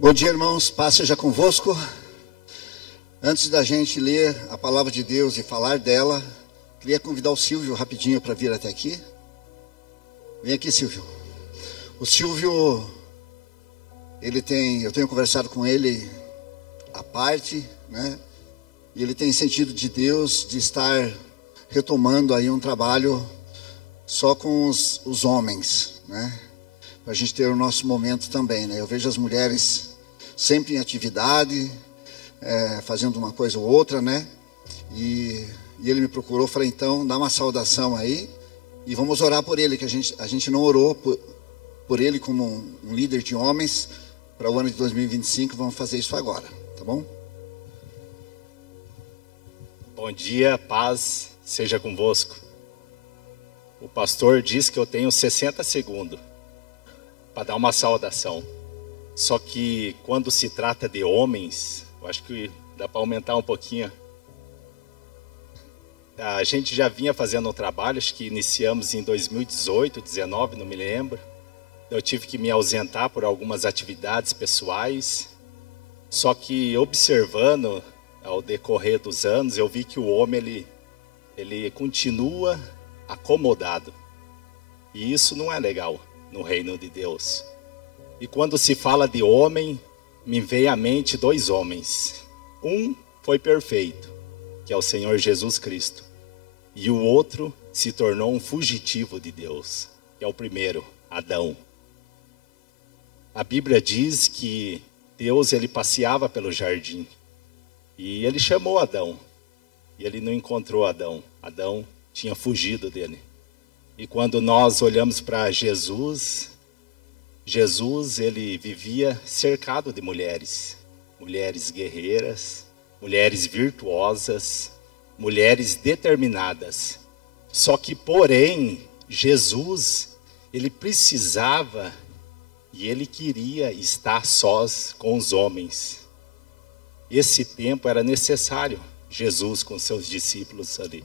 Bom dia, irmãos, paz seja convosco. Antes da gente ler a palavra de Deus e falar dela, queria convidar o Silvio rapidinho para vir até aqui. Vem aqui, Silvio. O Silvio, eu tenho conversado com ele à parte, né? E ele tem sentido de Deus de estar retomando aí um trabalho só com os homens, né? Para a gente ter o nosso momento também, né? Eu vejo as mulheres sempre em atividade, fazendo uma coisa ou outra, né? E ele me procurou, falei, então, dá uma saudação aí e vamos orar por ele, que a gente não orou por ele como um líder de homens para o ano de 2025, vamos fazer isso agora, tá bom? Bom dia, paz seja convosco. O pastor diz que eu tenho 60 segundos para dar uma saudação. Só que quando se trata de homens, eu acho que dá para aumentar um pouquinho. A gente já vinha fazendo um trabalho, acho que iniciamos em 2018, 2019, não me lembro. Eu tive que me ausentar por algumas atividades pessoais. Só que observando ao decorrer dos anos, eu vi que o homem ele continua acomodado. E isso não é legal no reino de Deus. E quando se fala de homem, me vem à mente dois homens. Um foi perfeito, que é o Senhor Jesus Cristo. E o outro se tornou um fugitivo de Deus, que é o primeiro, Adão. A Bíblia diz que Deus ele passeava pelo jardim. E ele chamou Adão. E ele não encontrou Adão. Adão tinha fugido dele. E quando nós olhamos para Jesus, ele vivia cercado de mulheres. Mulheres guerreiras, mulheres virtuosas, mulheres determinadas. Só que, porém, Jesus, ele precisava e ele queria estar sós com os homens. Esse tempo era necessário, Jesus com seus discípulos ali.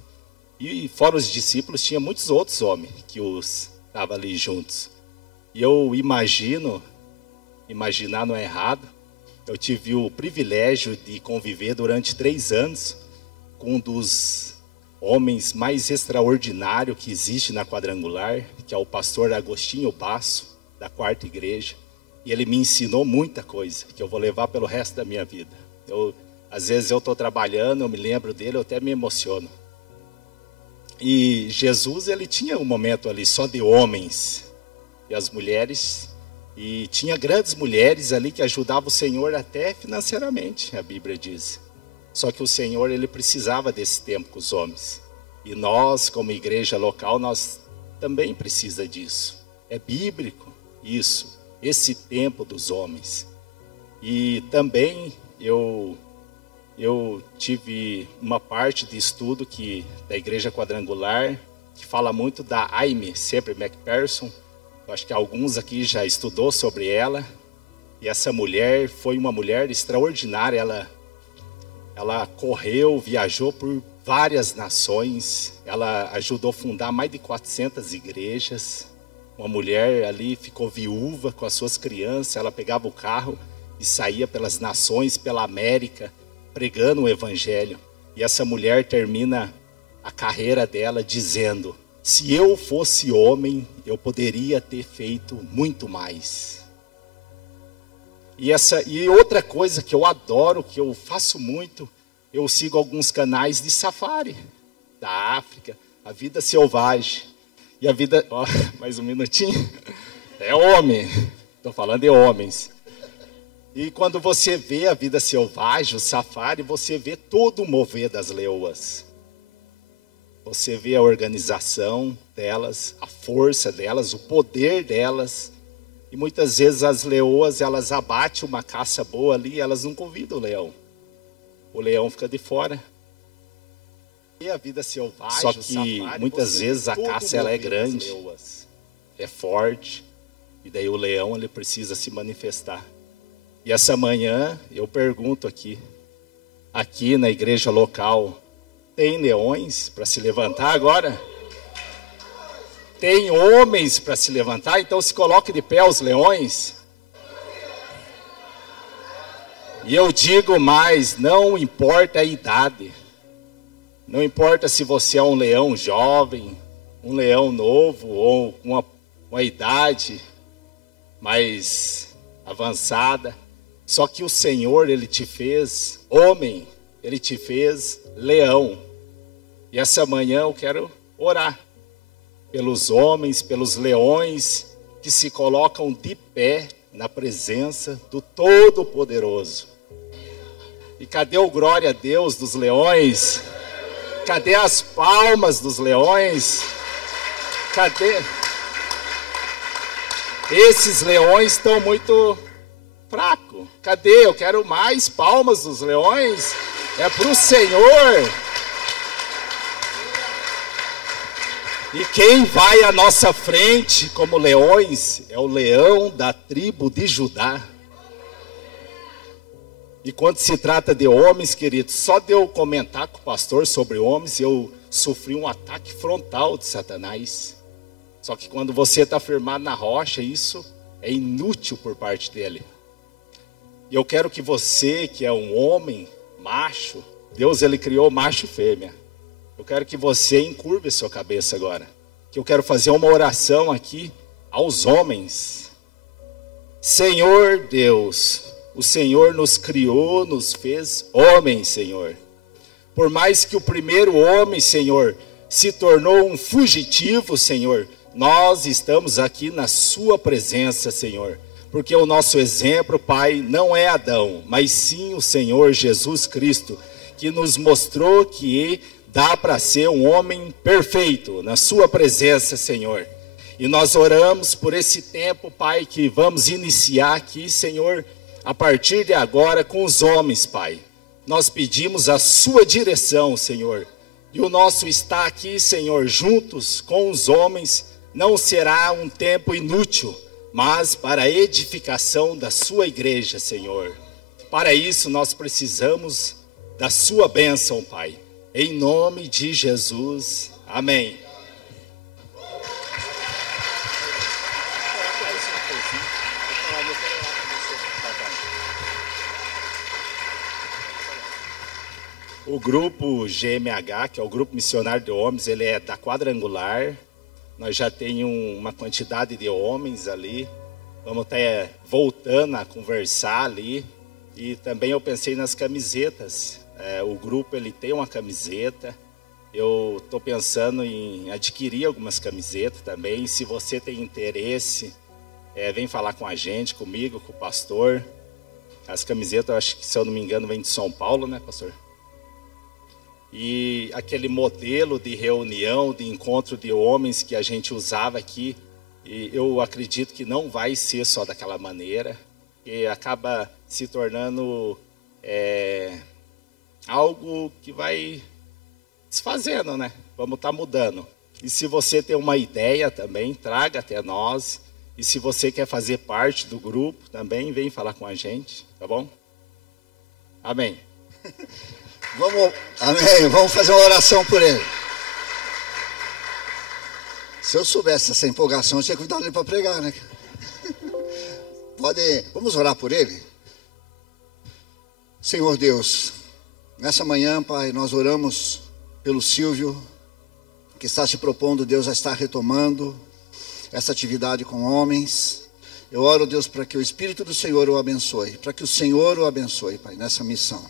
E fora os discípulos, tinha muitos outros homens que estavam ali juntos. E eu imaginar não é errado, eu tive o privilégio de conviver durante 3 anos com um dos homens mais extraordinários que existe na Quadrangular, que é o pastor Agostinho Basso, da 4ª Igreja. E ele me ensinou muita coisa, que eu vou levar pelo resto da minha vida. Às vezes eu estou trabalhando, eu me lembro dele, eu até me emociono. E Jesus, ele tinha um momento ali só de homens e as mulheres, e tinha grandes mulheres ali que ajudavam o Senhor até financeiramente, a Bíblia diz. Só que o Senhor, ele precisava desse tempo com os homens. E nós, como igreja local, nós também precisamos disso. É bíblico isso, esse tempo dos homens. E também eu tive uma parte de estudo da Igreja Quadrangular, que fala muito da Aimee Semple McPherson. Eu acho que alguns aqui já estudou sobre ela. E essa mulher foi uma mulher extraordinária. Ela correu, viajou por várias nações. Ela ajudou a fundar mais de 400 igrejas. Uma mulher ali ficou viúva com as suas crianças. Ela pegava o carro e saía pelas nações, pela América, pregando o evangelho. E essa mulher termina a carreira dela dizendo: se eu fosse homem, eu poderia ter feito muito mais. E outra coisa que eu adoro, que eu faço muito, eu sigo alguns canais de safari da África, a vida selvagem. E a vida, mais um minutinho, é homem, estou falando de homens. E quando você vê a vida selvagem, o safari, você vê todo o mover das leoas. Você vê a organização delas, a força delas, o poder delas. E muitas vezes as leoas, elas abatem uma caça boa ali, elas não convidam o leão. O leão fica de fora. E a vida selvagem, só que safari, muitas vezes a caça ela é grande, é forte. E daí o leão ele precisa se manifestar. E essa manhã eu pergunto aqui na igreja local, tem leões para se levantar agora? Tem homens para se levantar? Então se coloque de pé os leões. E eu digo mais, não importa a idade. Não importa se você é um leão jovem, um leão novo ou com uma idade mais avançada. Só que o Senhor, Ele te fez homem, Ele te fez leão. E essa manhã eu quero orar pelos homens, pelos leões que se colocam de pé na presença do Todo-Poderoso. E cadê o glória a Deus dos leões? Cadê as palmas dos leões? Cadê? Esses leões estão muito fracos. Cadê? Eu quero mais palmas dos leões. É para o Senhor. E quem vai à nossa frente como leões é o leão da tribo de Judá. E quando se trata de homens, queridos, só de eu comentar com o pastor sobre homens, eu sofri um ataque frontal de Satanás. Só que quando você está firmado na rocha, isso é inútil por parte dele. E eu quero que você, que é um homem, macho, Deus ele criou macho e fêmea. Eu quero que você encurve a sua cabeça agora. Que eu quero fazer uma oração aqui aos homens. Senhor Deus, o Senhor nos criou, nos fez homens, Senhor. Por mais que o primeiro homem, Senhor, se tornou um fugitivo, Senhor, nós estamos aqui na sua presença, Senhor. Porque o nosso exemplo, Pai, não é Adão, mas sim o Senhor Jesus Cristo, que nos mostrou que dá para ser um homem perfeito na sua presença, Senhor. E nós oramos por esse tempo, Pai, que vamos iniciar aqui, Senhor, a partir de agora com os homens, Pai. Nós pedimos a sua direção, Senhor. E o nosso estar aqui, Senhor, juntos com os homens, não será um tempo inútil, mas para a edificação da sua igreja, Senhor. Para isso nós precisamos da sua bênção, Pai. Em nome de Jesus. Amém. O grupo GMH, que é o Grupo Missionário de Homens, ele é da Quadrangular. Nós já temos uma quantidade de homens ali. Vamos até voltando a conversar ali. E também eu pensei nas camisetas. O grupo ele tem uma camiseta. Eu estou pensando em adquirir algumas camisetas também. Se você tem interesse, vem falar com a gente, comigo, com o pastor. As camisetas, eu acho que, se eu não me engano, vem de São Paulo, né, pastor? E aquele modelo de reunião, de encontro de homens que a gente usava aqui, e eu acredito que não vai ser só daquela maneira, que acaba se tornando algo que vai desfazendo, né? Vamos estar mudando. E se você tem uma ideia também, traga até nós. E se você quer fazer parte do grupo também, vem falar com a gente, tá bom? Amém. Amém. Vamos fazer uma oração por ele. Se eu soubesse essa empolgação, eu tinha convidado ele para pregar, né? Vamos orar por ele? Senhor Deus, nessa manhã, Pai, nós oramos pelo Silvio, que está se propondo, Deus, a estar retomando essa atividade com homens. Eu oro, Deus, para que o Espírito do Senhor o abençoe, para que o Senhor o abençoe, Pai, nessa missão.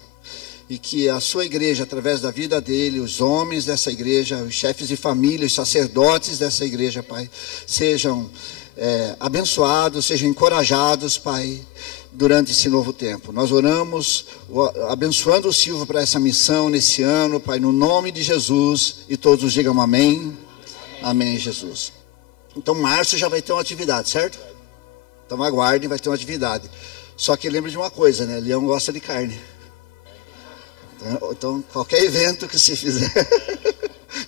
E que a sua igreja, através da vida dele, os homens dessa igreja, os chefes de família, os sacerdotes dessa igreja, Pai, sejam abençoados, sejam encorajados, Pai, durante esse novo tempo. Nós oramos, abençoando o Silvio para essa missão nesse ano, Pai, no nome de Jesus, e todos digam amém. Amém, Jesus. Então, março já vai ter uma atividade, certo? Então, aguardem, vai ter uma atividade. Só que lembre de uma coisa, né? Leão gosta de carne. Então, qualquer evento que se fizer...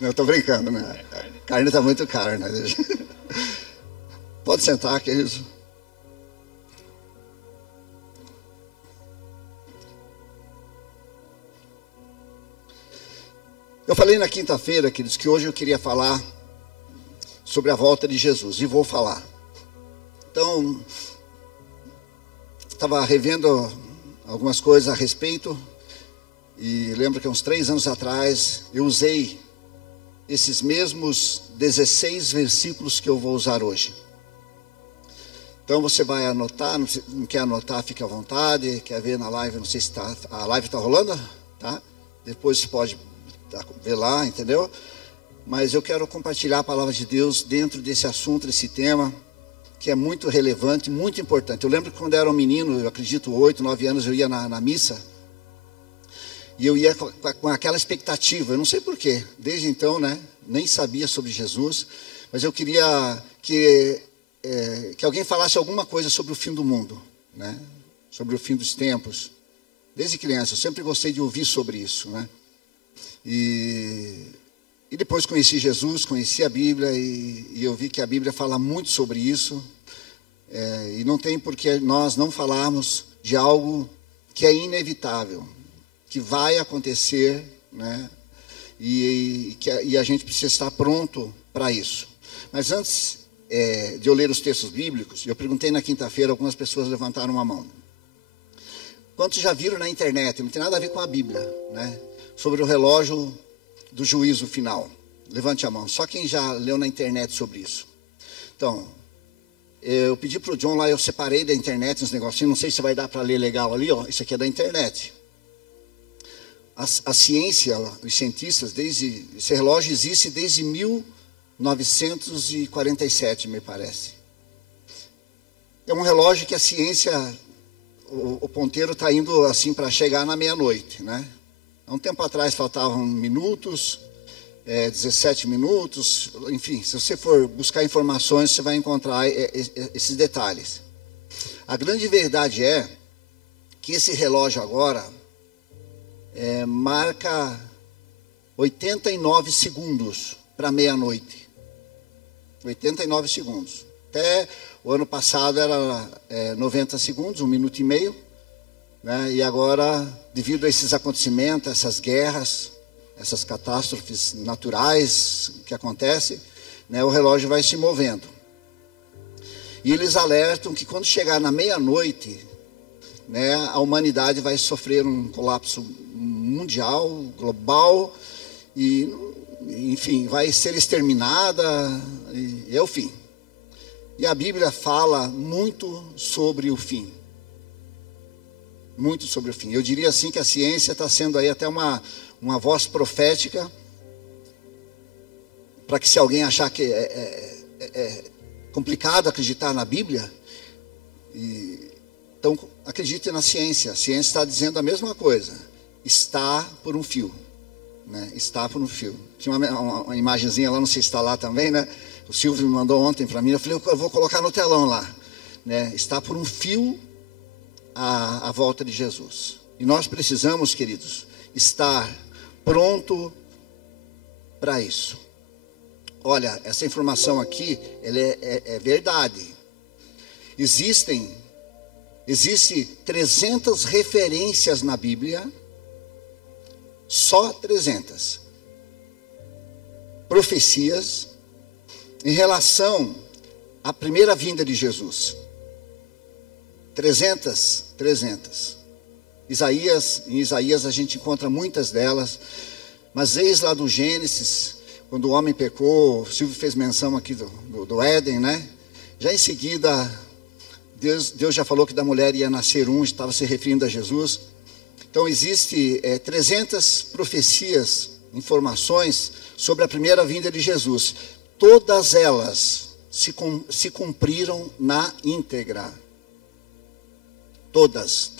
Não, estou brincando, né? A carne está muito cara, né? Pode sentar, queridos. Eu falei na quinta-feira, queridos, que hoje eu queria falar sobre a volta de Jesus, e vou falar. Então, estava revendo algumas coisas a respeito. E lembro que uns 3 anos atrás eu usei esses mesmos 16 versículos que eu vou usar hoje. Então você vai anotar, não quer anotar, fique à vontade. Quer ver na live, não sei se a live está rolando, tá? Depois você pode ver lá, entendeu? Mas eu quero compartilhar a palavra de Deus dentro desse assunto, desse tema, que é muito relevante, muito importante. Eu lembro que quando eu era um menino, eu acredito 8, 9 anos, eu ia na missa. E eu ia com aquela expectativa, eu não sei porquê. Desde então, né, nem sabia sobre Jesus. Mas eu queria que alguém falasse alguma coisa sobre o fim do mundo, né? Sobre o fim dos tempos. Desde criança, eu sempre gostei de ouvir sobre isso, né? E depois conheci Jesus, conheci a Bíblia e eu vi que a Bíblia fala muito sobre isso. E não tem por que nós não falarmos de algo que é inevitável, que vai acontecer, né? E a gente precisa estar pronto para isso. Mas antes de eu ler os textos bíblicos, eu perguntei na quinta-feira, algumas pessoas levantaram uma mão. Quantos já viram na internet, não tem nada a ver com a Bíblia, né? Sobre o relógio do juízo final? Levante a mão, só quem já leu na internet sobre isso. Então, eu pedi para o John lá, eu separei da internet uns negocinhos, não sei se vai dar para ler legal ali, ó, isso aqui é da internet. A ciência, os cientistas, esse relógio existe desde 1947, me parece. É um relógio que a ciência, o ponteiro está indo assim para chegar na meia-noite, né? Há um tempo atrás faltavam minutos, 17 minutos, enfim, se você for buscar informações, você vai encontrar esses detalhes. A grande verdade é que esse relógio agora marca 89 segundos para meia-noite. 89 segundos. Até o ano passado era 90 segundos, 1 minuto e meio. Né? E agora, devido a esses acontecimentos, essas guerras, essas catástrofes naturais que acontecem, né, o relógio vai se movendo. E eles alertam que quando chegar na meia-noite, né, a humanidade vai sofrer um colapso mundial, global, e, enfim, vai ser exterminada, e é o fim. E a Bíblia fala muito sobre o fim. Muito sobre o fim. Eu diria assim que a ciência está sendo aí até uma voz profética, para que se alguém achar que é complicado acreditar na Bíblia, então acredite na ciência. A ciência está dizendo a mesma coisa. Está por um fio, né? Está por um fio. Tinha uma imagenzinha lá, não sei se está lá também, né? O Silvio me mandou ontem para mim, eu falei, eu vou colocar no telão lá, né? Está por um fio a volta de Jesus. E nós precisamos, queridos, estar pronto para isso. Olha, essa informação aqui, ela é verdade. Existem 300 referências na Bíblia, só 300 profecias em relação à primeira vinda de Jesus. 300. Em Isaías a gente encontra muitas delas, mas eis lá do Gênesis, quando o homem pecou, o Silvio fez menção aqui do Éden, né? Já em seguida, Deus já falou que da mulher ia nascer estava se referindo a Jesus. Então existe 300 profecias, informações sobre a primeira vinda de Jesus. Todas elas se cumpriram na íntegra. Todas.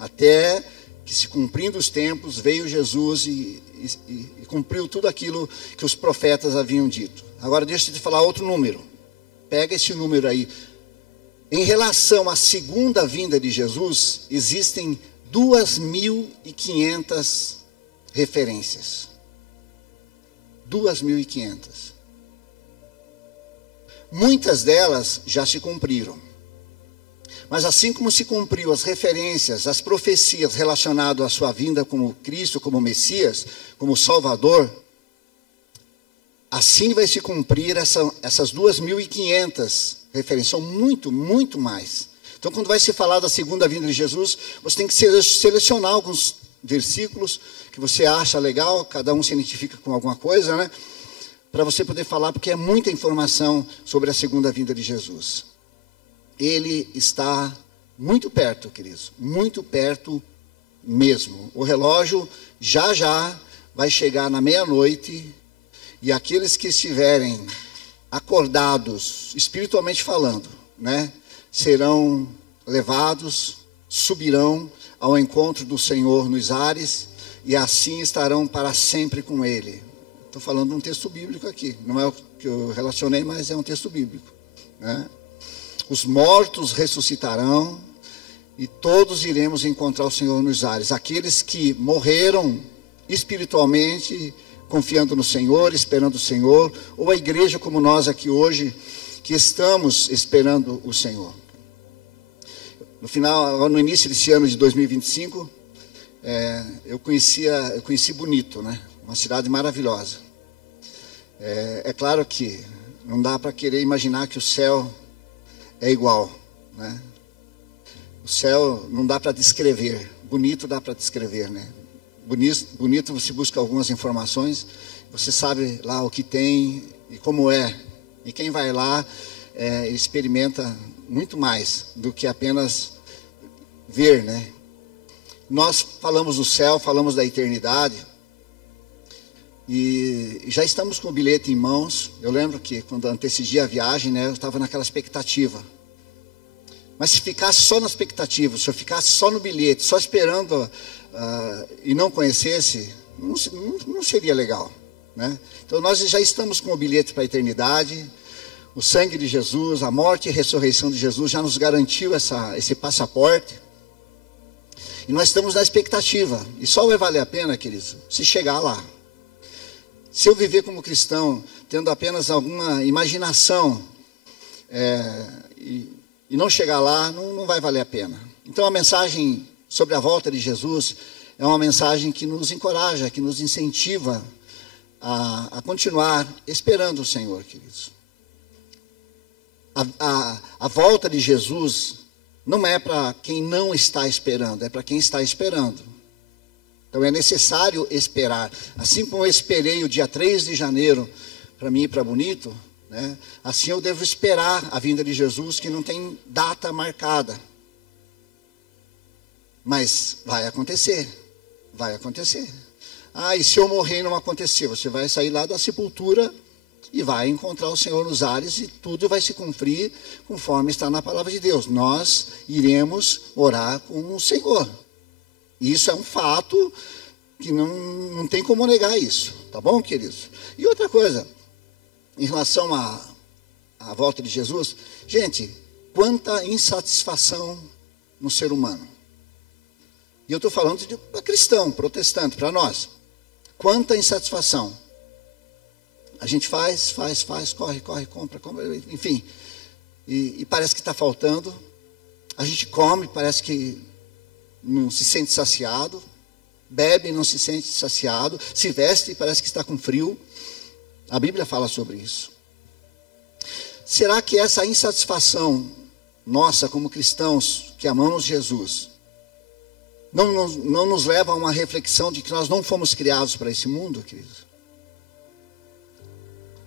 Até que, se cumprindo os tempos, veio Jesus e cumpriu tudo aquilo que os profetas haviam dito. Agora deixa eu te falar outro número. Pega esse número aí. Em relação à segunda vinda de Jesus, existem 2.500 referências. 2.500. Muitas delas já se cumpriram. Mas assim como se cumpriu as referências, as profecias relacionadas à sua vinda como Cristo, como Messias, como Salvador, assim vai se cumprir essas 2.500 referências. São muito mais. Então, quando vai se falar da segunda vinda de Jesus, você tem que selecionar alguns versículos que você acha legal, cada um se identifica com alguma coisa, né? Para você poder falar, porque é muita informação sobre a segunda vinda de Jesus. Ele está muito perto, queridos, muito perto mesmo. O relógio já vai chegar na meia-noite, e aqueles que estiverem acordados, espiritualmente falando, né, serão levados, subirão ao encontro do Senhor nos ares, e assim estarão para sempre com Ele. Estou falando de um texto bíblico aqui, não é o que eu relacionei, mas é um texto bíblico, né? Os mortos ressuscitarão, e todos iremos encontrar o Senhor nos ares. Aqueles que morreram espiritualmente, confiando no Senhor, esperando o Senhor, ou a igreja como nós aqui hoje, que estamos esperando o Senhor. No início desse ano de 2025, eu conheci Bonito, né? Uma cidade maravilhosa. É claro que não dá para querer imaginar que o céu é igual, né? O céu não dá para descrever, bonito dá para descrever, né? Bonito você busca algumas informações, você sabe lá o que tem e como é. E quem vai lá experimenta muito mais do que apenas ver, né? Nós falamos do céu, falamos da eternidade, e já estamos com o bilhete em mãos. Eu lembro que quando antecedia a viagem, né, eu estava naquela expectativa. Mas se ficasse só na expectativa, se eu ficasse só no bilhete, só esperando e não conhecesse, não seria legal, né? Então nós já estamos com o bilhete para a eternidade. O sangue de Jesus, a morte e a ressurreição de Jesus já nos garantiu esse passaporte. E nós estamos na expectativa. E só vai valer a pena, queridos, se chegar lá. Se eu viver como cristão, tendo apenas alguma imaginação, e não chegar lá, não vai valer a pena. Então a mensagem sobre a volta de Jesus é uma mensagem que nos encoraja, que nos incentiva a continuar esperando o Senhor, queridos. A volta de Jesus não é para quem não está esperando, é para quem está esperando. Então é necessário esperar. Assim como eu esperei o dia 3 de janeiro para mim ir para Bonito, né? Assim eu devo esperar a vinda de Jesus, que não tem data marcada. Mas vai acontecer, vai acontecer. E se eu morrer e não acontecer? Você vai sair lá da sepultura e vai encontrar o Senhor nos ares, e tudo vai se cumprir conforme está na palavra de Deus. Nós iremos orar com o Senhor. Isso é um fato que não tem como negar isso, tá bom, queridos? E outra coisa, em relação à volta de Jesus, gente, quanta insatisfação no ser humano. E eu estou falando para cristão, protestante, para nós. Quanta insatisfação. A gente faz, corre, compra, enfim. E parece que está faltando. A gente come, parece que não se sente saciado. Bebe, não se sente saciado. Se veste, parece que está com frio. A Bíblia fala sobre isso. Será que essa insatisfação nossa como cristãos que amamos Jesus não nos leva a uma reflexão de que nós não fomos criados para esse mundo, queridos?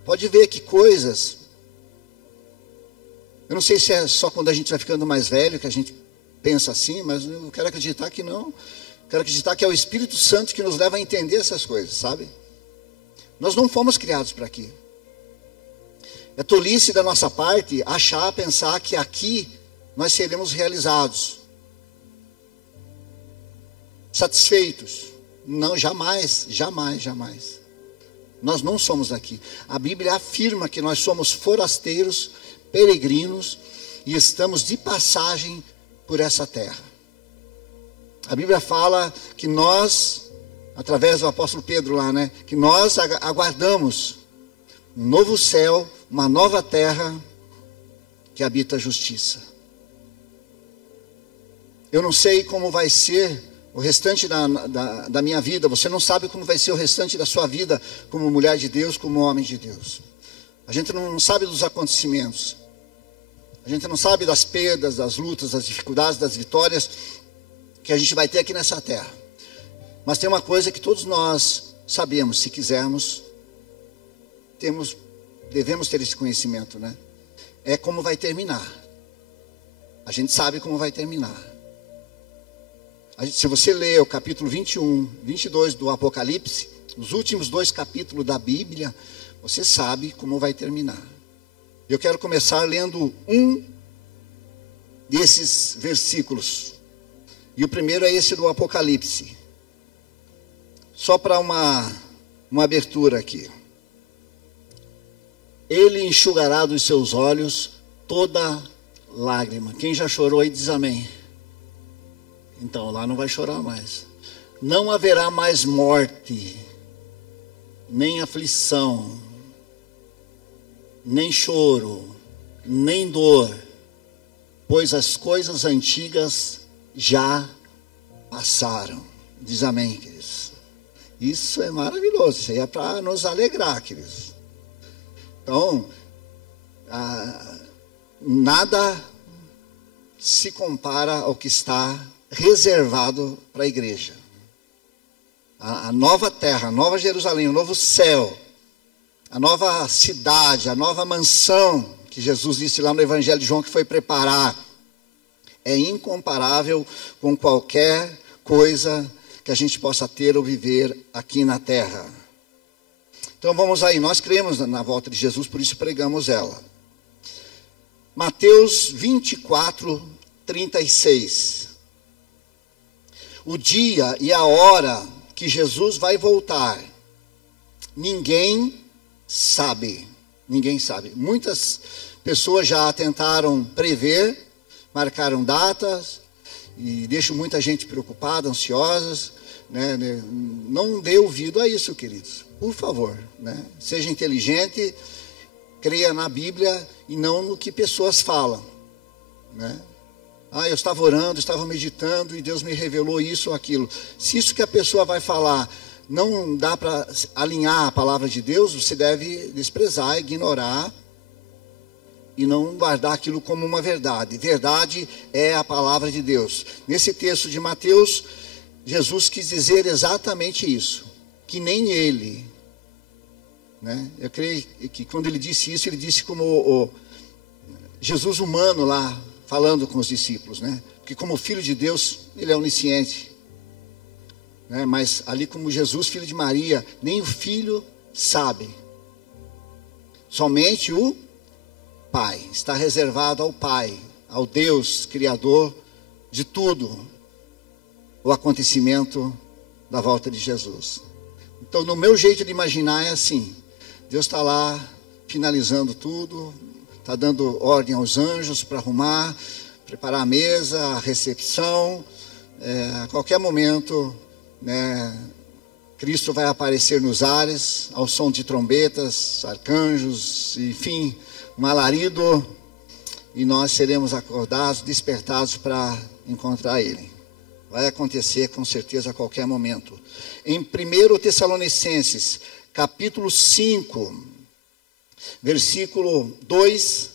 Pode ver que coisas, eu não sei se é só quando a gente vai ficando mais velho que a gente pensa assim, mas eu quero acreditar que não. Quero acreditar que é o Espírito Santo que nos leva a entender essas coisas, sabe? Nós não fomos criados para aqui. É tolice da nossa parte pensar que aqui nós seremos realizados, satisfeitos. Não, jamais. Nós não somos aqui. A Bíblia afirma que nós somos forasteiros, peregrinos, e estamos de passagem por essa terra. A Bíblia fala que nós, através do apóstolo Pedro lá, né, que nós aguardamos um novo céu, uma nova terra que habita a justiça. Eu não sei como vai ser o restante da minha vida. Você não sabe como vai ser o restante da sua vida como mulher de Deus, como homem de Deus. A gente não sabe dos acontecimentos. A gente não sabe das perdas, das lutas, das dificuldades, das vitórias que a gente vai ter aqui nessa terra. Mas tem uma coisa que todos nós sabemos, se quisermos, devemos ter esse conhecimento, né? É como vai terminar. A gente sabe como vai terminar. Se você ler o capítulo 21, 22 do Apocalipse, os últimos 2 capítulos da Bíblia, você sabe como vai terminar. Eu quero começar lendo um desses versículos. E o primeiro é esse do Apocalipse. Só para uma abertura aqui. Ele enxugará dos seus olhos toda lágrima. Quem já chorou aí diz amém. Então lá não vai chorar mais. Não haverá mais morte, nem aflição, nem choro, nem dor, pois as coisas antigas já passaram. Diz amém, queridos. Isso é maravilhoso, isso aí é para nos alegrar, queridos. Então, nada se compara ao que está reservado para a igreja. A nova terra, a nova Jerusalém, o novo céu, a nova cidade, a nova mansão, que Jesus disse lá no Evangelho de João que foi preparar, é incomparável com qualquer coisa que a gente possa ter ou viver aqui na terra. Então vamos aí, nós cremos na volta de Jesus, por isso pregamos ela. Mateus 24, 36. O dia e a hora que Jesus vai voltar, ninguém sabe. Ninguém sabe. Muitas pessoas já tentaram prever, marcaram datas e deixam muita gente preocupada, ansiosa, né? Não dê ouvido a isso, queridos. Por favor, né? Seja inteligente, creia na Bíblia e não no que pessoas falam, né? Eu estava orando, estava meditando e Deus me revelou isso ou aquilo. Se isso que a pessoa vai falar não dá para alinhar a palavra de Deus, você deve desprezar, ignorar e não guardar aquilo como uma verdade. Verdade é a palavra de Deus. Nesse texto de Mateus, Jesus quis dizer exatamente isso, que nem ele, né? Eu creio que quando ele disse isso, ele disse como o Jesus humano lá, falando com os discípulos, né? Porque como filho de Deus, ele é onisciente, né? Mas ali como Jesus, filho de Maria, nem o filho sabe. Somente o Pai. Está reservado ao Pai, ao Deus Criador de tudo, o acontecimento da volta de Jesus. Então, no meu jeito de imaginar é assim. Deus está lá finalizando tudo, está dando ordem aos anjos para arrumar, preparar a mesa, a recepção. A qualquer momento, né, Cristo vai aparecer nos ares, ao som de trombetas, arcanjos, enfim, um alarido, e nós seremos acordados, despertados para encontrar Ele. Vai acontecer com certeza a qualquer momento. Em 1 Tessalonicenses, capítulo 5, versículo 2,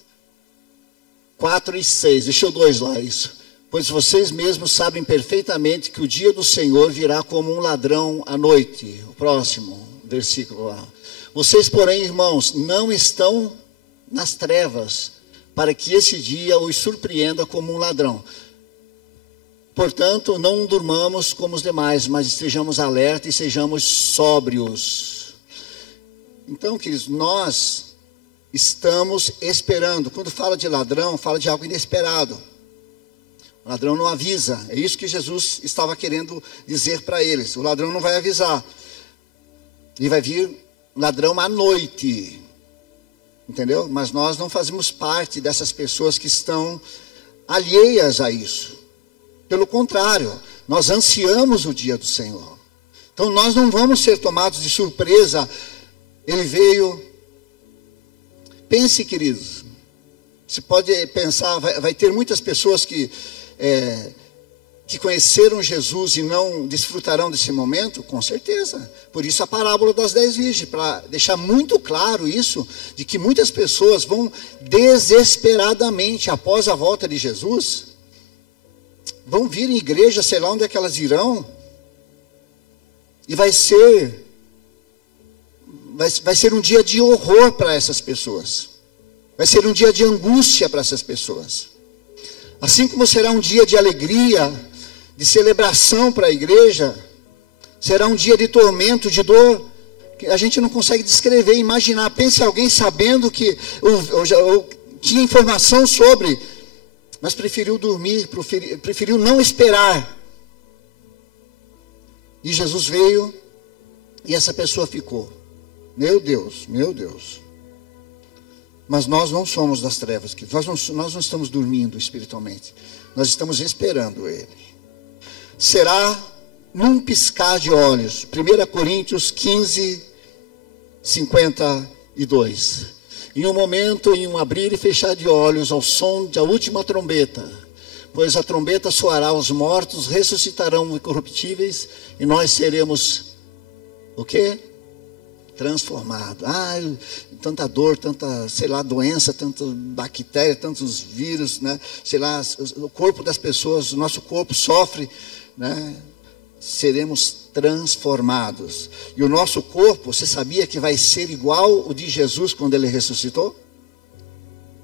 4 e 6. Deixa eu 2 lá isso. Pois vocês mesmos sabem perfeitamente que o dia do Senhor virá como um ladrão à noite. O próximo versículo lá. Vocês, porém, irmãos, não estão nas trevas, para que esse dia os surpreenda como um ladrão. Portanto, não durmamos como os demais, mas estejamos alertas e sejamos sóbrios. Então, queridos, nós estamos esperando. Quando fala de ladrão, fala de algo inesperado. O ladrão não avisa. É isso que Jesus estava querendo dizer para eles. O ladrão não vai avisar. E vai vir ladrão à noite. Entendeu? Mas nós não fazemos parte dessas pessoas que estão alheias a isso. Pelo contrário, nós ansiamos o dia do Senhor. Então nós não vamos ser tomados de surpresa. Ele veio. Pense, queridos. Você pode pensar, vai ter muitas pessoas que que conheceram Jesus e não desfrutarão desse momento? Com certeza. Por isso a parábola das 10 virgens, para deixar muito claro isso, de que muitas pessoas vão desesperadamente, após a volta de Jesus, vão vir em igreja, sei lá onde é que elas irão, e vai ser um dia de horror para essas pessoas. Vai ser um dia de angústia para essas pessoas. Assim como será um dia de alegria, de celebração para a igreja, será um dia de tormento, de dor, que a gente não consegue descrever, imaginar. Pense alguém sabendo que, ou tinha informação sobre, mas preferiu dormir, preferiu não esperar. E Jesus veio, e essa pessoa ficou. Meu Deus, meu Deus. Mas nós não somos das trevas, nós não estamos dormindo espiritualmente, nós estamos esperando Ele. Será num piscar de olhos. 1 Coríntios 15, 52. Em um momento, em um abrir e fechar de olhos, ao som da última trombeta, pois a trombeta soará, os mortos ressuscitarão incorruptíveis, e nós seremos o quê? Transformados. Tanta dor, tanta, sei lá, doença, tanta bactéria, tantos vírus, né? Sei lá, o corpo das pessoas, o nosso corpo sofre, né? Seremos transformados. E o nosso corpo, você sabia que vai ser igual o de Jesus quando Ele ressuscitou?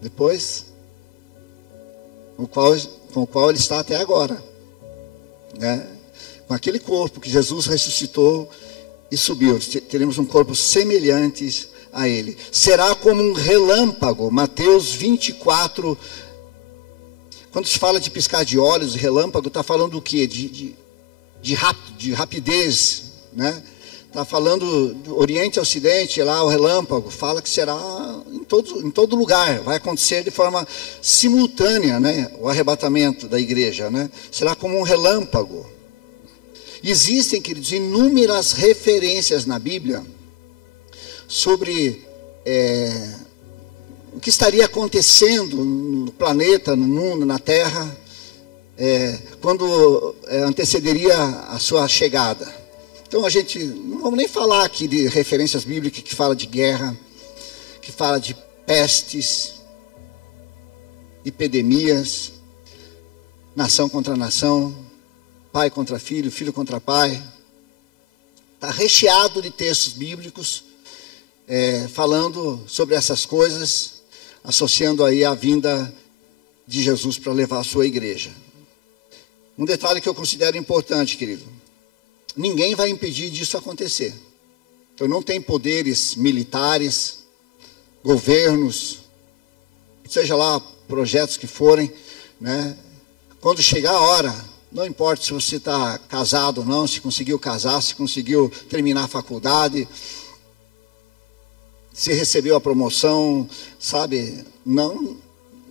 Depois, com o qual Ele está até agora, né? Com aquele corpo que Jesus ressuscitou e subiu, teremos um corpo semelhante a Ele. Será como um relâmpago. Mateus 24. Quando se fala de piscar de olhos, relâmpago, está falando do quê? De rapidez, né? Está falando do Oriente e Ocidente, lá o relâmpago, fala que será em todo lugar, vai acontecer de forma simultânea, né? O arrebatamento da igreja, né? Será como um relâmpago. Existem, queridos, inúmeras referências na Bíblia sobre o que estaria acontecendo no planeta, no mundo, na Terra, quando antecederia a sua chegada. Então a gente, não vamos nem falar aqui de referências bíblicas que fala de guerra, que fala de pestes, epidemias, nação contra nação, pai contra filho, filho contra pai. Está recheado de textos bíblicos falando sobre essas coisas, associando aí a vinda de Jesus para levar a sua igreja. Um detalhe que eu considero importante, querido: ninguém vai impedir disso acontecer. Então não tem poderes militares, governos, seja lá projetos que forem, né? Quando chegar a hora, não importa se você está casado ou não, se conseguiu casar, se conseguiu terminar a faculdade, se recebeu a promoção, sabe? Não,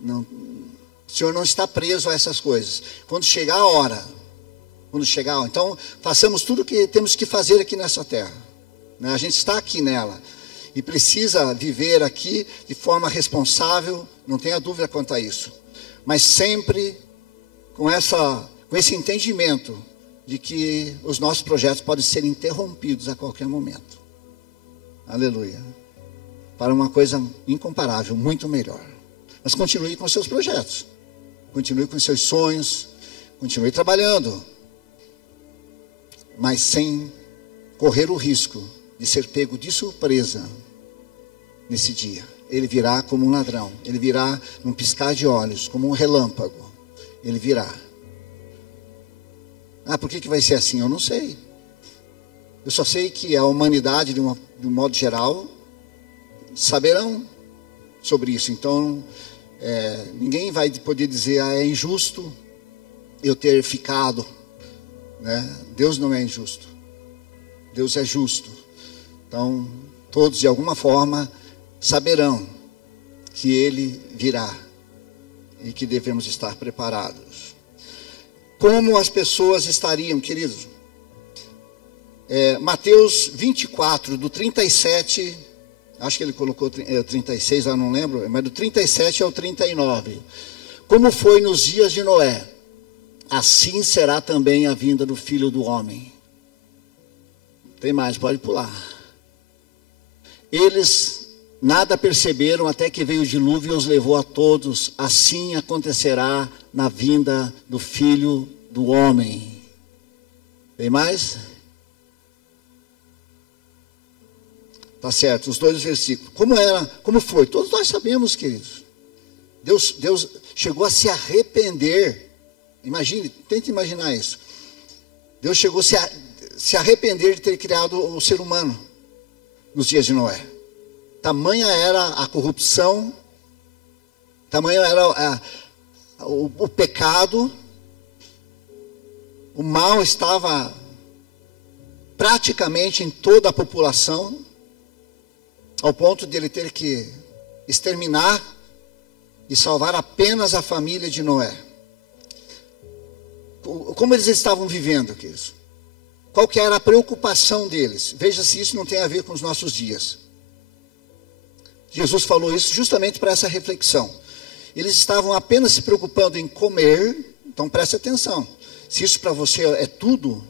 o Senhor não está preso a essas coisas. Quando chegar a hora, então façamos tudo o que temos que fazer aqui nessa terra, né? A gente está aqui nela e precisa viver aqui de forma responsável, não tenha dúvida quanto a isso, mas sempre com esse entendimento de que os nossos projetos podem ser interrompidos a qualquer momento. Aleluia. Para uma coisa incomparável, muito melhor. Mas continue com seus projetos, continue com seus sonhos, continue trabalhando, mas sem correr o risco de ser pego de surpresa nesse dia. Ele virá como um ladrão, ele virá num piscar de olhos, como um relâmpago. Ele virá. Por que vai ser assim? Eu não sei. Eu só sei que a humanidade, de um modo geral, saberão sobre isso. Então, ninguém vai poder dizer, é injusto eu ter ficado, né? Deus não é injusto. Deus é justo. Então, todos de alguma forma saberão que Ele virá e que devemos estar preparados. Como as pessoas estariam, queridos? Mateus 24, do 37, acho que ele colocou 36, eu não lembro, mas do 37 ao 39. Como foi nos dias de Noé, assim será também a vinda do Filho do Homem. Tem mais, pode pular. Eles nada perceberam até que veio o dilúvio e os levou a todos. Assim acontecerá na vinda do Filho do Homem. Tem mais? Tá certo, os 2 versículos. Como foi? Todos nós sabemos, queridos. Deus chegou a se arrepender. Imagine, tente imaginar isso. Deus chegou a se arrepender de ter criado o ser humano nos dias de Noé. Tamanha era a corrupção, tamanho era o pecado, o mal estava praticamente em toda a população, ao ponto de ele ter que exterminar e salvar apenas a família de Noé. Como eles estavam vivendo, queridos? Qual que era a preocupação deles? Veja se isso não tem a ver com os nossos dias. Jesus falou isso justamente para essa reflexão. Eles estavam apenas se preocupando em comer, então preste atenção. Se isso para você é tudo,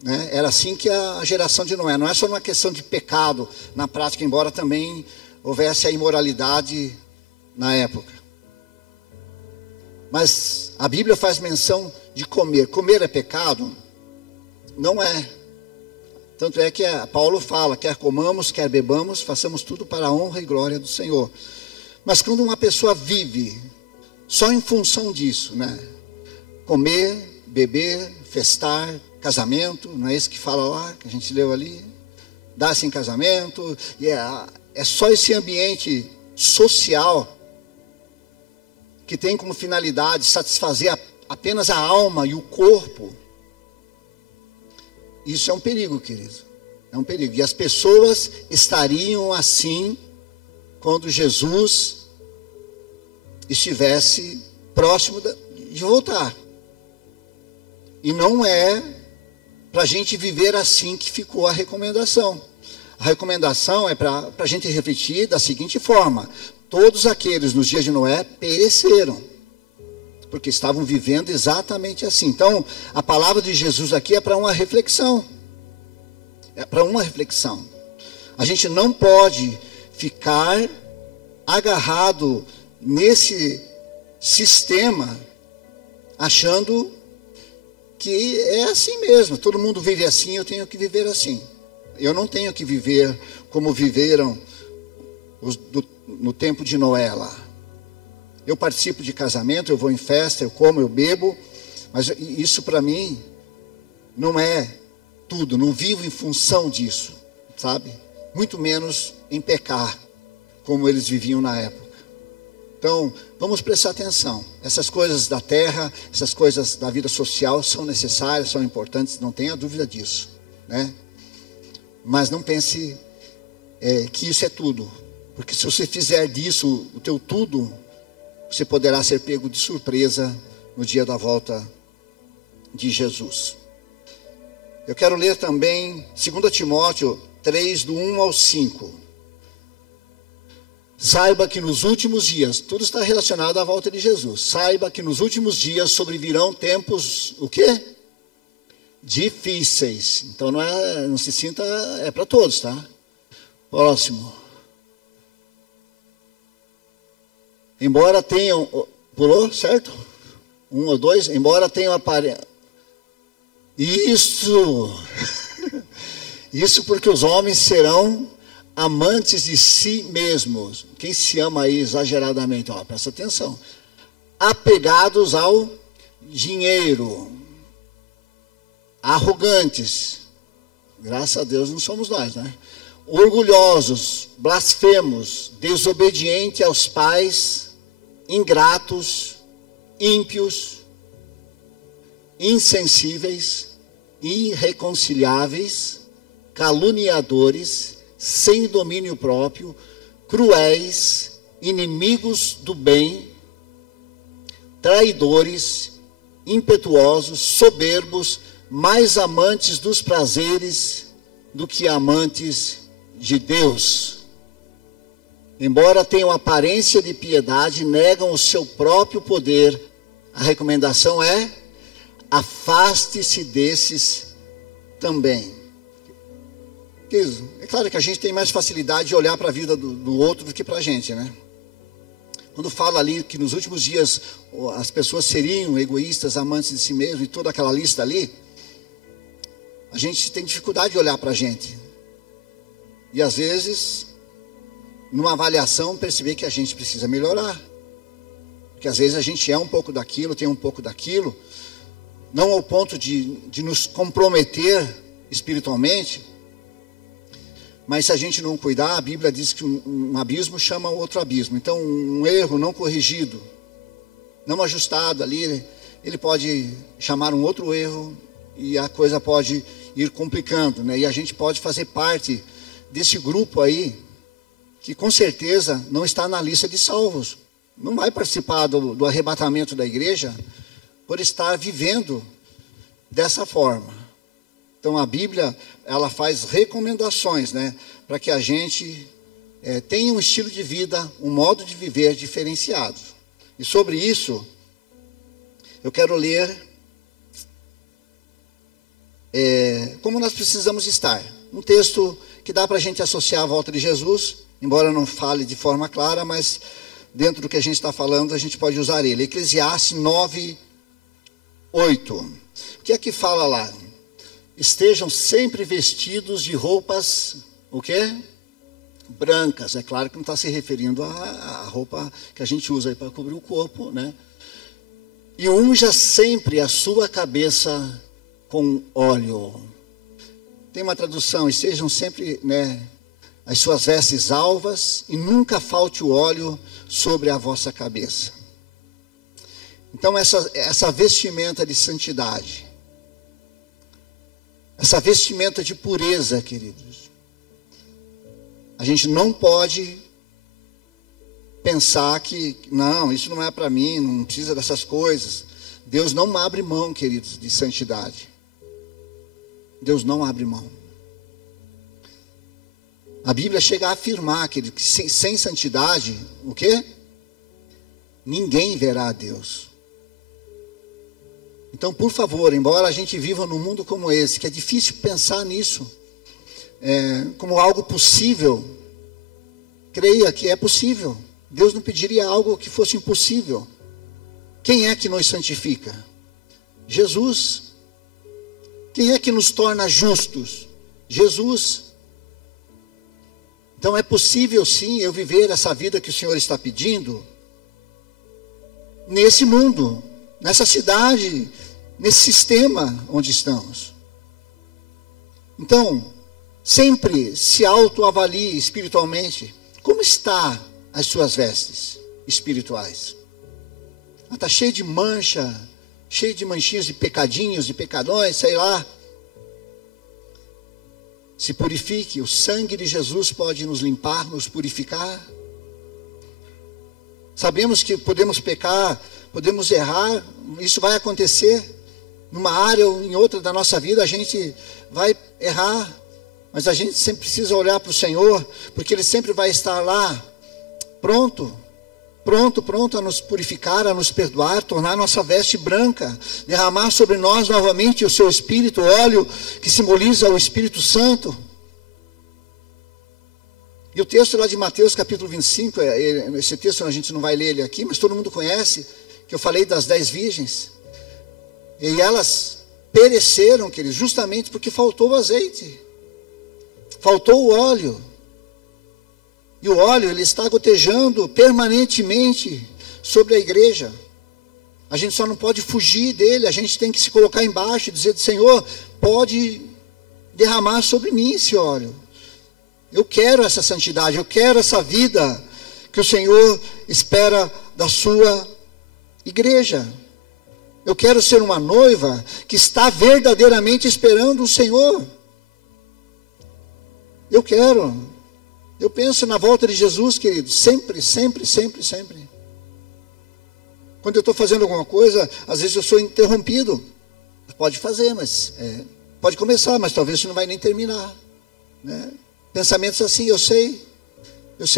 né, era assim que a geração de Noé. Não é só uma questão de pecado na prática, embora também houvesse a imoralidade na época. Mas a Bíblia faz menção de comer. Comer é pecado? Não é. Tanto é que Paulo fala, quer comamos, quer bebamos, façamos tudo para a honra e glória do Senhor. Mas quando uma pessoa vive só em função disso, né? Comer, beber, festar, casamento, não é isso que fala lá, que a gente leu ali? Dar-se em casamento, e é só esse ambiente social que tem como finalidade satisfazer apenas a alma e o corpo. Isso é um perigo, querido. É um perigo. E as pessoas estariam assim quando Jesus estivesse próximo de voltar. E não é para a gente viver assim que ficou a recomendação. A recomendação é para a gente refletir da seguinte forma: todos aqueles nos dias de Noé pereceram, porque estavam vivendo exatamente assim. Então, a palavra de Jesus aqui é para uma reflexão. É para uma reflexão. A gente não pode ficar agarrado nesse sistema, achando que é assim mesmo. Todo mundo vive assim, eu tenho que viver assim. Eu não tenho que viver como viveram no tempo de Noé lá. Eu participo de casamento, eu vou em festa, eu como, eu bebo, mas isso para mim não é tudo, não vivo em função disso, sabe? Muito menos em pecar, como eles viviam na época. Então, vamos prestar atenção. Essas coisas da terra, essas coisas da vida social são necessárias, são importantes, não tenha dúvida disso, né? Mas não pense que isso é tudo, porque se você fizer disso o teu tudo, você poderá ser pego de surpresa no dia da volta de Jesus. Eu quero ler também 2 Timóteo 3, do 1 ao 5. Saiba que nos últimos dias, tudo está relacionado à volta de Jesus. Saiba que nos últimos dias sobrevirão tempos, o quê? Difíceis. Então não se sinta, é para todos, tá? Próximo. Embora tenham, pulou, certo? 1 ou 2, embora tenham aparência. Isso porque os homens serão amantes de si mesmos. Quem se ama aí exageradamente? Ó, presta atenção. Apegados ao dinheiro. Arrogantes. Graças a Deus não somos nós, né? Orgulhosos, blasfemos, desobedientes aos pais, ingratos, ímpios, insensíveis, irreconciliáveis, caluniadores, sem domínio próprio, cruéis, inimigos do bem, traidores, impetuosos, soberbos, mais amantes dos prazeres do que amantes de Deus. Embora tenham aparência de piedade, negam o seu próprio poder. A recomendação é: afaste-se desses também. É claro que a gente tem mais facilidade de olhar para a vida do outro do que para a gente, né? Quando fala ali que nos últimos dias as pessoas seriam egoístas, amantes de si mesmo e toda aquela lista ali, a gente tem dificuldade de olhar para a gente. E às vezes, numa avaliação, perceber que a gente precisa melhorar. Porque às vezes a gente é um pouco daquilo, tem um pouco daquilo, não ao ponto de nos comprometer espiritualmente, mas se a gente não cuidar, a Bíblia diz que um abismo chama outro abismo. Então, um erro não corrigido, não ajustado ali, ele pode chamar um outro erro e a coisa pode ir complicando, né? E a gente pode fazer parte desse grupo aí, que com certeza não está na lista de salvos. Não vai participar do arrebatamento da igreja por estar vivendo dessa forma. Então a Bíblia, ela faz recomendações, né, para que a gente tenha um estilo de vida, um modo de viver diferenciado. E sobre isso, eu quero ler como nós precisamos estar. Um texto que dá para a gente associar à volta de Jesus, embora não fale de forma clara, mas dentro do que a gente está falando, a gente pode usar ele. Eclesiastes 9:8. O que é que fala lá? Estejam sempre vestidos de roupas, o quê? Brancas. É claro que não está se referindo à roupa que a gente usa aí para cobrir o corpo, né? E unja sempre a sua cabeça com óleo. Tem uma tradução, estejam sempre, né, as suas vestes alvas e nunca falte o óleo sobre a vossa cabeça. Então essa vestimenta de santidade, essa vestimenta de pureza, queridos, a gente não pode pensar que, não, isso não é para mim, não precisa dessas coisas. Deus não abre mão, queridos, de santidade. Deus não abre mão. A Bíblia chega a afirmar que sem santidade, o quê? Ninguém verá a Deus. Então, por favor, embora a gente viva num mundo como esse, que é difícil pensar nisso, como algo possível, creia que é possível. Deus não pediria algo que fosse impossível. Quem é que nos santifica? Jesus. Quem é que nos torna justos? Jesus. Então é possível sim eu viver essa vida que o Senhor está pedindo nesse mundo, nessa cidade, nesse sistema onde estamos. Então, sempre se autoavalie espiritualmente. Como está as suas vestes espirituais? Está cheio de mancha, cheio de manchinhos, de pecadinhos, de pecadões, sei lá. Se purifique, o sangue de Jesus pode nos limpar, nos purificar. Sabemos que podemos pecar, podemos errar, isso vai acontecer. Numa área ou em outra da nossa vida a gente vai errar, mas a gente sempre precisa olhar para o Senhor, porque Ele sempre vai estar lá, pronto a nos purificar, a nos perdoar, tornar nossa veste branca, derramar sobre nós novamente o seu Espírito, o óleo que simboliza o Espírito Santo. E o texto lá de Mateus capítulo 25, esse texto a gente não vai ler ele aqui, mas todo mundo conhece, que eu falei das 10 virgens, e elas pereceram, queridos, justamente porque faltou o azeite, faltou o óleo. E o óleo, ele está gotejando permanentemente sobre a igreja. A gente só não pode fugir dele, a gente tem que se colocar embaixo e dizer: Senhor, pode derramar sobre mim esse óleo. Eu quero essa santidade, eu quero essa vida que o Senhor espera da sua igreja. Eu quero ser uma noiva que está verdadeiramente esperando o Senhor. Eu quero. Eu penso na volta de Jesus, querido, sempre. Quando eu estou fazendo alguma coisa, às vezes eu sou interrompido. Pode fazer, mas pode começar, mas talvez você não vai nem terminar, né? Pensamentos assim, eu sei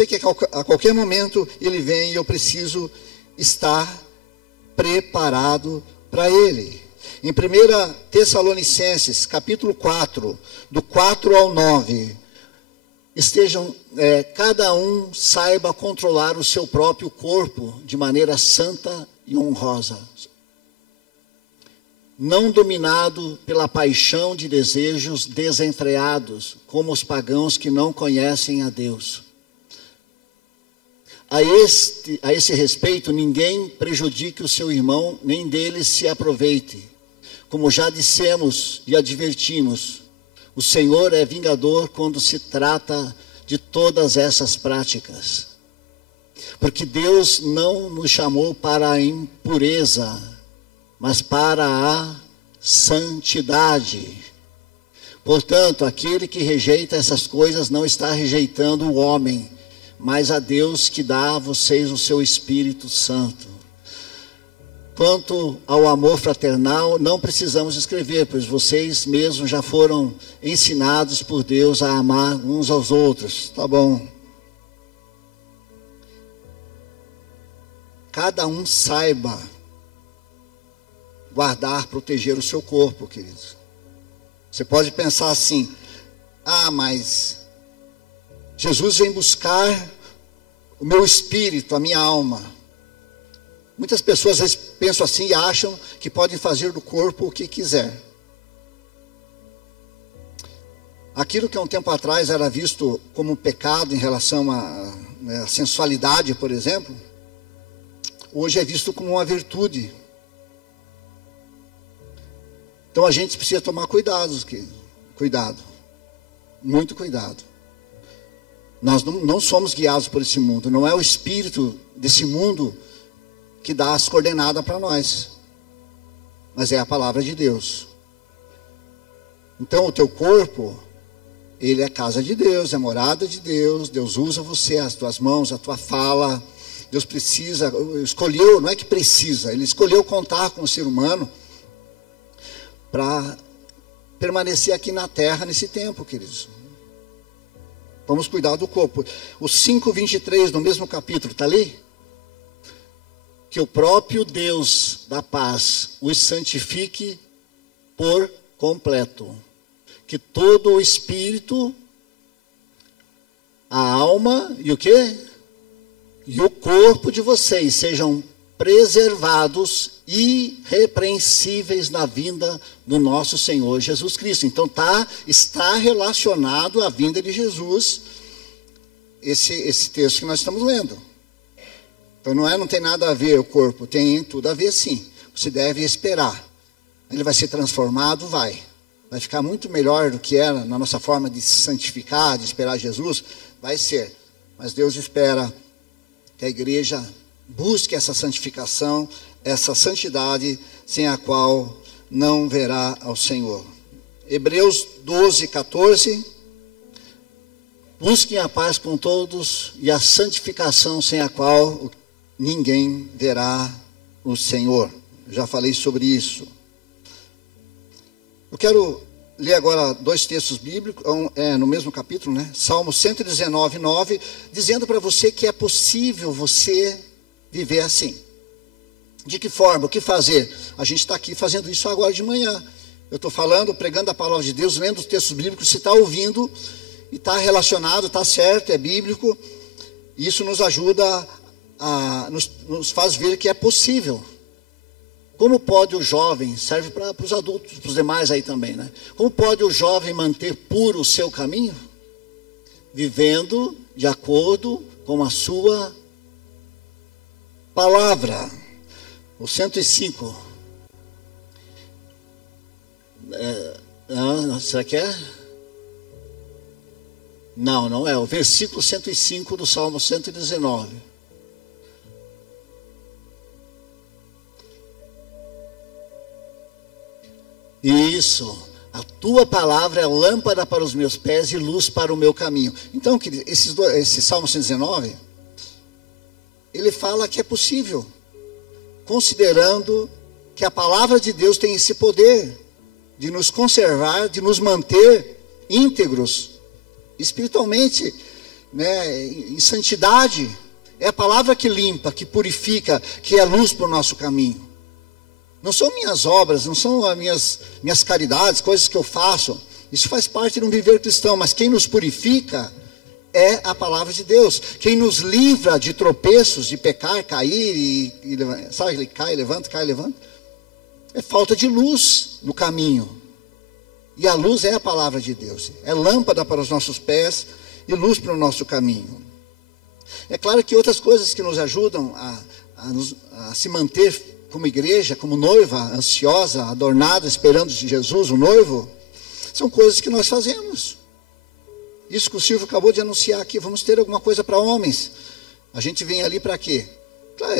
que a qualquer momento ele vem e eu preciso estar preparado para ele. Em 1 Tessalonicenses, capítulo 4, do 4 ao 9, cada um saiba controlar o seu próprio corpo de maneira santa e honrosa, não dominado pela paixão de desejos desenfreados, como os pagãos que não conhecem a Deus. A esse respeito, ninguém prejudique o seu irmão, nem dele se aproveite. Como já dissemos e advertimos, o Senhor é vingador quando se trata de todas essas práticas. Porque Deus não nos chamou para a impureza, mas para a santidade. Portanto, aquele que rejeita essas coisas não está rejeitando o homem, mas a Deus que dá a vocês o seu Espírito Santo. Quanto ao amor fraternal, não precisamos escrever, pois vocês mesmos já foram ensinados por Deus a amar uns aos outros. Tá bom. Cada um saiba guardar, proteger o seu corpo, queridos. Você pode pensar assim: mas Jesus vem buscar o meu espírito, a minha alma. Muitas pessoas às vezes pensam assim e acham que podem fazer do corpo o que quiser. Aquilo que há um tempo atrás era visto como um pecado em relação à sensualidade, por exemplo, hoje é visto como uma virtude. Então a gente precisa tomar cuidado, muito cuidado. Nós não somos guiados por esse mundo, não é o espírito desse mundo que dá as coordenadas para nós, mas é a palavra de Deus. Então o teu corpo, ele é casa de Deus, é morada de Deus. Deus usa você, as tuas mãos, a tua fala. Deus escolheu, não é que precisa, Ele escolheu contar com o ser humano para permanecer aqui na terra nesse tempo, queridos. Vamos cuidar do corpo. O 5:23 no mesmo capítulo, está ali? Que o próprio Deus da paz os santifique por completo. Que todo o espírito, a alma e o quê? E o corpo de vocês sejam preservados irrepreensíveis na vinda do nosso Senhor Jesus Cristo. Então está relacionado à vinda de Jesus esse texto que nós estamos lendo. Então não tem nada a ver o corpo, tem tudo a ver sim. Você deve esperar. Ele vai ser transformado, vai ficar muito melhor do que era na nossa forma de se santificar, de esperar Jesus, vai ser. Mas Deus espera que a igreja busque essa santificação, essa santidade, sem a qual não verá ao Senhor. Hebreus 12:14. Busquem a paz com todos e a santificação, sem a qual ninguém verá o Senhor. Já falei sobre isso. Eu quero ler agora 2 textos bíblicos, no mesmo capítulo, né? Salmo 119:9, dizendo para você que é possível você viver assim. De que forma? O que fazer? A gente está aqui fazendo isso agora de manhã. Eu estou falando, pregando a palavra de Deus, lendo os textos bíblicos. Você está ouvindo e está relacionado, está certo, é bíblico. Isso nos ajuda, nos faz ver que é possível. Como pode o jovem, serve para os adultos, para os demais aí também, né? Como pode o jovem manter puro o seu caminho? Vivendo de acordo com a sua palavra. O 105. Será que é? Não é. O versículo 105 do Salmo 119. Isso. A tua palavra é lâmpada para os meus pés e luz para o meu caminho. Então, esse Salmo 119, ele fala que é possível, considerando que a palavra de Deus tem esse poder de nos conservar, de nos manter íntegros, espiritualmente, né, em santidade. É a palavra que limpa, que purifica, que é luz para o nosso caminho. Não são minhas obras, não são as minhas caridades, coisas que eu faço. Isso faz parte de um viver cristão, mas quem nos purifica é a palavra de Deus. Quem nos livra de tropeços, de pecar, cair, sabe, ele cai, levanta, é falta de luz no caminho. E a luz é a palavra de Deus. É lâmpada para os nossos pés e luz para o nosso caminho. É claro que outras coisas que nos ajudam a se manter como igreja, como noiva, ansiosa, adornada, esperando de Jesus, o noivo, são coisas que nós fazemos. Isso que o Silvio acabou de anunciar aqui, vamos ter alguma coisa para homens. A gente vem ali para quê? Claro,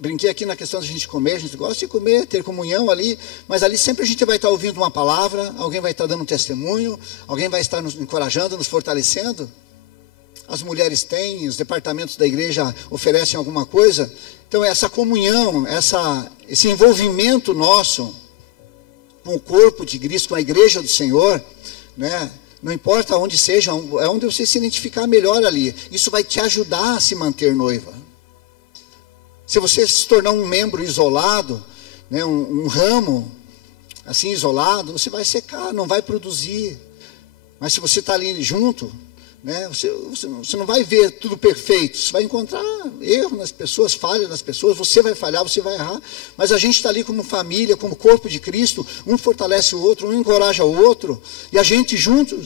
brinquei aqui na questão da gente comer, a gente gosta de comer, ter comunhão ali, mas ali sempre a gente vai estar ouvindo uma palavra, alguém vai estar dando um testemunho, alguém vai estar nos encorajando, nos fortalecendo. As mulheres têm, os departamentos da igreja oferecem alguma coisa. Então essa comunhão, esse envolvimento nosso com o corpo de Cristo, com a igreja do Senhor, né? Não importa onde seja, é onde você se identificar melhor ali. Isso vai te ajudar a se manter noiva. Se você se tornar um membro isolado, né, um ramo assim isolado, você vai secar, não vai produzir. Mas se você está ali junto, né, você não vai ver tudo perfeito. Você vai encontrar erro nas pessoas, falha nas pessoas. Você vai falhar, você vai errar. Mas a gente está ali como família, como corpo de Cristo. Um fortalece o outro, um encoraja o outro. E a gente junto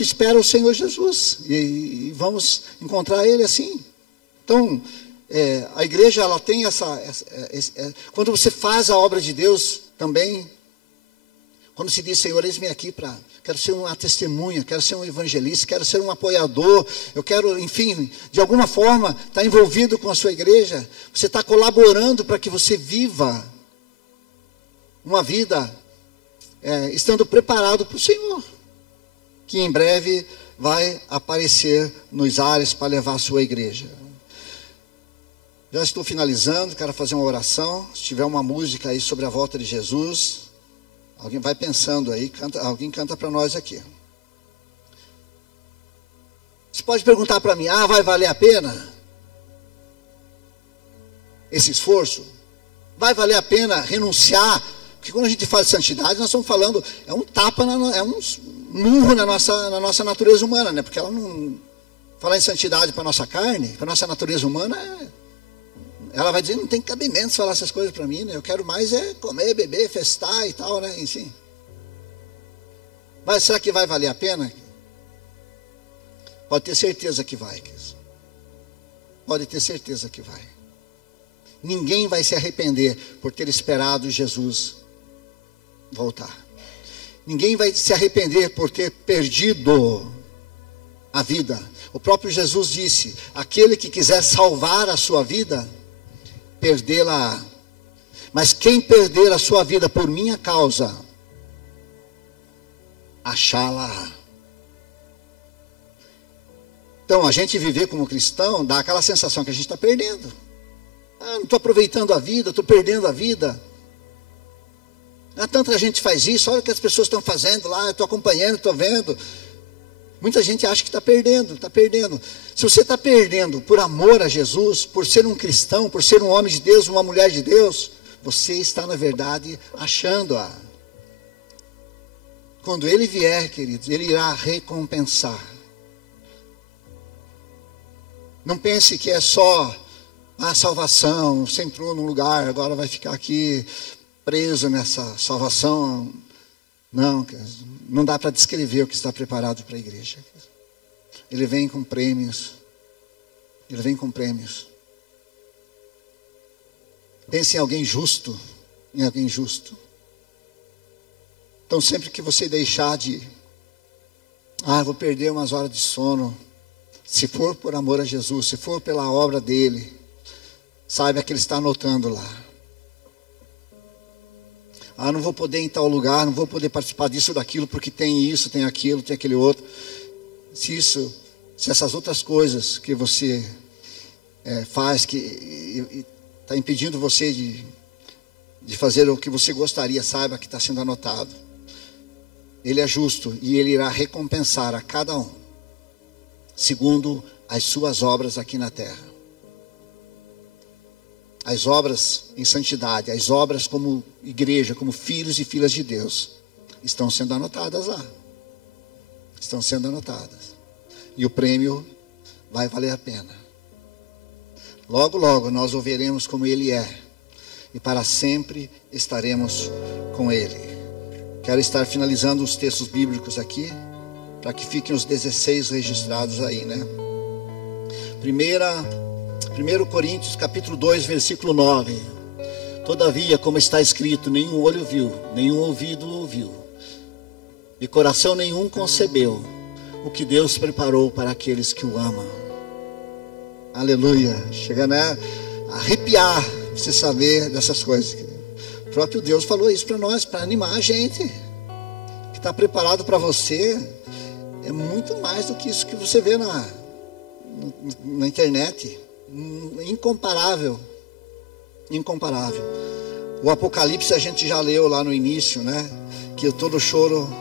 espera o Senhor Jesus. E vamos encontrar Ele assim. Então, a igreja, ela tem quando você faz a obra de Deus também, quando se diz, Senhor, eis-me aqui quero ser uma testemunha, quero ser um evangelista, quero ser um apoiador, eu quero, enfim, de alguma forma, estar envolvido com a sua igreja, você está colaborando para que você viva uma vida estando preparado para o Senhor, que em breve vai aparecer nos ares para levar a sua igreja. Já estou finalizando, quero fazer uma oração. Se tiver uma música aí sobre a volta de Jesus, alguém vai pensando aí, alguém canta para nós aqui. Você pode perguntar para mim, vai valer a pena esse esforço? Vai valer a pena renunciar? Porque quando a gente fala de santidade, nós estamos falando, é um tapa, é um murro na nossa natureza humana, né? Porque ela não... Falar em santidade para a nossa carne, para a nossa natureza humana, ela vai dizer, não tem cabimento falar essas coisas para mim, né? Eu quero mais comer, beber, festar e tal, né? Enfim. Mas será que vai valer a pena? Pode ter certeza que vai. Pode ter certeza que vai. Ninguém vai se arrepender por ter esperado Jesus voltar. Ninguém vai se arrepender por ter perdido a vida. O próprio Jesus disse, aquele que quiser salvar a sua vida, perdê-la. Mas quem perder a sua vida por minha causa, achá-la. Então, a gente viver como cristão, dá aquela sensação que a gente está perdendo. Não estou aproveitando a vida, estou perdendo a vida. Tanta gente faz isso, olha o que as pessoas estão fazendo lá, eu estou acompanhando, estou vendo. Muita gente acha que está perdendo, está perdendo. Se você está perdendo por amor a Jesus, por ser um cristão, por ser um homem de Deus, uma mulher de Deus, você está, na verdade, achando-a. Quando Ele vier, queridos, Ele irá recompensar. Não pense que é só a salvação, você entrou num lugar, agora vai ficar aqui preso nessa salvação. Não, não dá para descrever o que está preparado para a igreja. Ele vem com prêmios. Ele vem com prêmios. Pense em alguém justo. Em alguém justo. Então sempre que você deixar de... vou perder umas horas de sono. Se for por amor a Jesus, se for pela obra dele, saiba que ele está anotando lá. Não vou poder ir em tal lugar, não vou poder participar disso ou daquilo, porque tem isso, tem aquilo, tem aquele outro. Se essas outras coisas que você faz, que está impedindo você de fazer o que você gostaria, saiba que está sendo anotado. Ele é justo e Ele irá recompensar a cada um, segundo as suas obras aqui na terra. as obras em santidade, as obras como igreja, como filhos e filhas de Deus, estão sendo anotadas lá. Estão sendo anotadas. E o prêmio vai valer a pena. Logo, logo nós o veremos como Ele é. E para sempre estaremos com Ele. Quero estar finalizando os textos bíblicos aqui, para que fiquem os 16 registrados aí, né? 1 Coríntios capítulo 2, versículo 9. Todavia, como está escrito, nenhum olho viu, nenhum ouvido ouviu, e coração nenhum concebeu o que Deus preparou para aqueles que o amam. Aleluia. Chega, né, a arrepiar você saber dessas coisas. O próprio Deus falou isso para nós, para animar a gente. O que está preparado para você é muito mais do que isso que você vê na internet. Incomparável. Incomparável. O Apocalipse a gente já leu lá no início, né? Que todo choro.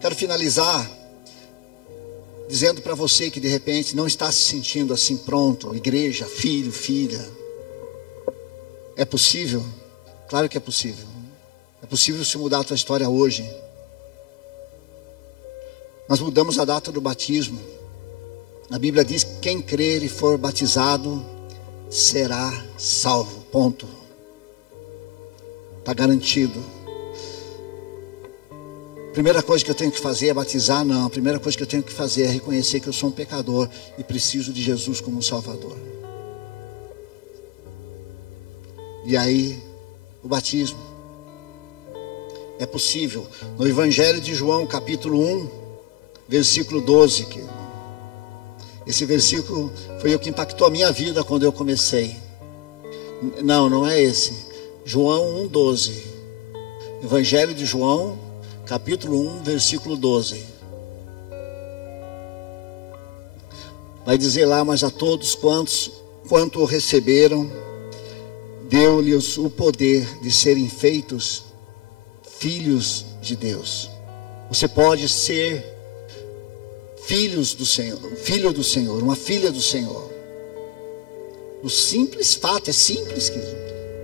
Quero finalizar dizendo para você que de repente não está se sentindo assim pronto, igreja, filho, filha. É possível? Claro que é possível. É possível se mudar a tua história hoje. Nós mudamos a data do batismo. A Bíblia diz que quem crer e for batizado será salvo. Ponto. Está garantido. Primeira coisa que eu tenho que fazer é batizar? Não. A primeira coisa que eu tenho que fazer é reconhecer que eu sou um pecador e preciso de Jesus como um Salvador. E aí, o batismo. É possível. No Evangelho de João, capítulo 1, versículo 12. Esse versículo foi o que impactou a minha vida quando eu comecei. Não é esse. João 1,12. Evangelho de João, capítulo 1, versículo 12. Vai dizer lá, mas a todos quanto o receberam, deu-lhes o poder de serem feitos filhos de Deus. Você pode ser filho do Senhor, uma filha do Senhor. O simples fato, é simples, querido.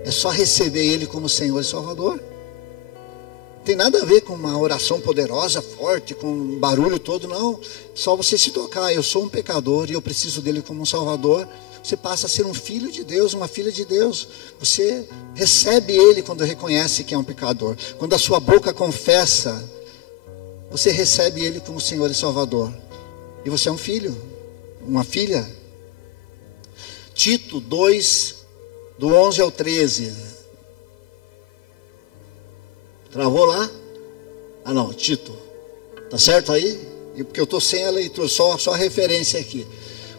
É só receber Ele como Senhor e Salvador. Não tem nada a ver com uma oração poderosa, forte, com um barulho todo, não. Só você se tocar, eu sou um pecador e eu preciso dele como um Salvador. Você passa a ser um filho de Deus, uma filha de Deus. Você recebe Ele quando reconhece que é um pecador. Quando a sua boca confessa, você recebe Ele como Senhor e Salvador. E você é um filho, uma filha. Tito 2, do 11 ao 13. Travou lá? Ah não, Tito. Tá certo aí? Porque eu estou sem a leitura, só a referência aqui.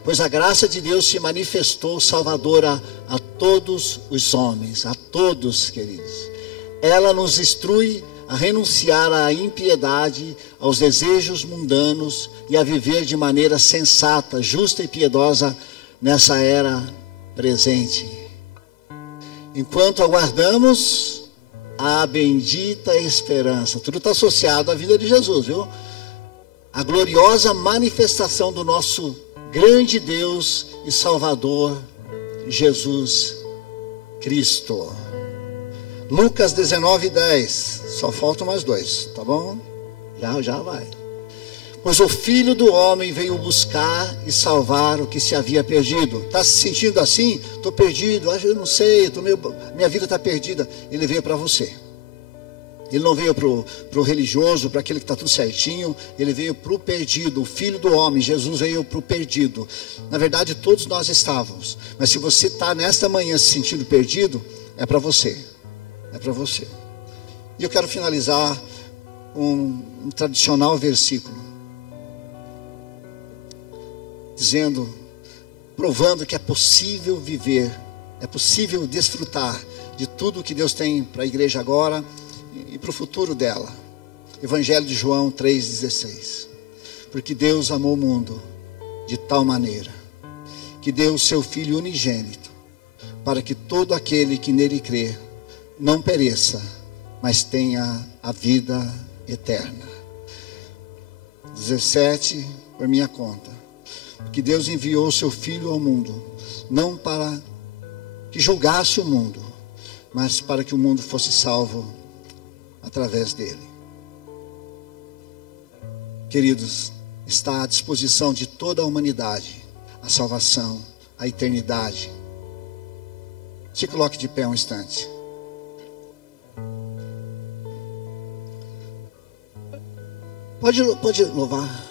Pois a graça de Deus se manifestou salvadora a todos os homens, a todos, queridos. Ela nos instrui a renunciar à impiedade, aos desejos mundanos e a viver de maneira sensata, justa e piedosa nessa era presente. Enquanto aguardamos a bendita esperança. Tudo está associado à vida de Jesus, viu? A gloriosa manifestação do nosso grande Deus e Salvador, Jesus Cristo. Lucas 19:10. Só faltam mais 2, tá bom? Já vai. Pois o Filho do Homem veio buscar e salvar o que se havia perdido. Está se sentindo assim? Estou perdido, eu não sei, minha vida está perdida. Ele veio para você. Ele não veio para o religioso, para aquele que está tudo certinho. Ele veio para o perdido, o Filho do Homem. Jesus veio para o perdido. Na verdade, todos nós estávamos. Mas se você está nesta manhã se sentindo perdido, é para você. É para você. E eu quero finalizar um tradicional versículo. Dizendo, provando que é possível viver, é possível desfrutar de tudo que Deus tem para a igreja agora e para o futuro dela. Evangelho de João 3,16. Porque Deus amou o mundo de tal maneira que deu o seu Filho unigênito, para que todo aquele que nele crê não pereça, mas tenha a vida eterna. 17, por minha conta. Que Deus enviou o seu Filho ao mundo, não para que julgasse o mundo, mas para que o mundo fosse salvo através dele. Queridos, está à disposição de toda a humanidade a salvação, a eternidade. Se coloque de pé um instante. Pode louvar.